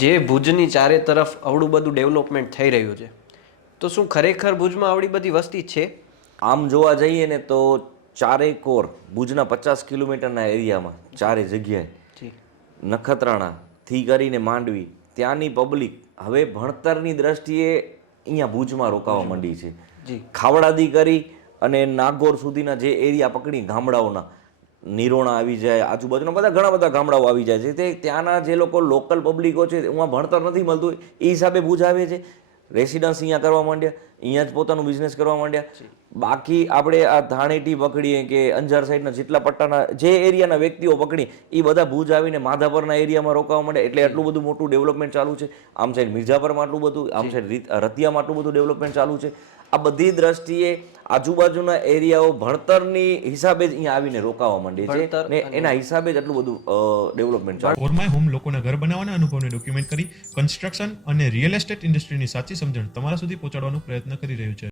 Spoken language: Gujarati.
જે ભુજની ચારે તરફ આવડું બધું ડેવલપમેન્ટ થઈ રહ્યું છે, તો શું ખરેખર ભુજમાં આવડી બધી વસ્તી છે? આમ જોવા જઈએ ને તો ચારેય કોર ભુજના 50 કિલોમીટરના એરિયામાં ચારે જગ્યાએ જી નખત્રાણાથી કરીને માંડવી ત્યાંની પબ્લિક હવે ભણતરની દ્રષ્ટિએ અહીંયા ભુજમાં રોકાવા માંડી છે. જી ખાવડાથી કરી અને નાગોર સુધીના જે એરિયા પકડી ગામડાઓના નિરોણા આવી જાય, આજુબાજુના બધા ઘણા બધા ગામડાઓ આવી જાય છે. તે ત્યાંના જે લોકો લોકલ પબ્લિકો છે એમાં ભણતર નથી મળતું, એ હિસાબે ભુજ આવે છે, રેસિડન્સ અહીંયા કરવા માંડ્યા, અહીંયા જ પોતાનું બિઝનેસ કરવા માંડ્યા. બાકી આપણે આ ધાણેટી પકડીએ કે અંજાર સાઈડના જેટલા પટ્ટાના જે એરિયાના વ્યક્તિઓ પકડી એ બધા ભુજ આવીને માધાપરના એરિયામાં રોકાવા માંડ્યા. એટલે આટલું બધું મોટું ડેવલપમેન્ટ ચાલુ છે. આમ સાઈડ મિર્ઝાપરમાં આટલું બધું, આમ સાઈડ રતિયામાં આટલું બધું ડેવલપમેન્ટ ચાલુ છે. આ બધી દ્રષ્ટિએ આજુબાજુના એરિયાઓ ભણતરની હિસાબે જ અહીંયા આવીને રોકાવા માંડે છે ને એના હિસાબે જ આટલું બધું ડેવલપમેન્ટ ચાલુ. ઓરમાય હોમ લોકોના ઘર બનાવવાના અનુભવને ડોક્યુમેન્ટ કરી કન્સ્ટ્રક્શન અને રિયલ એસ્ટેટ ઇન્ડસ્ટ્રીની સાચી સમજણ તમારા સુધી પહોંચાડવાનો પ્રયત્ન કરી રહ્યું છે.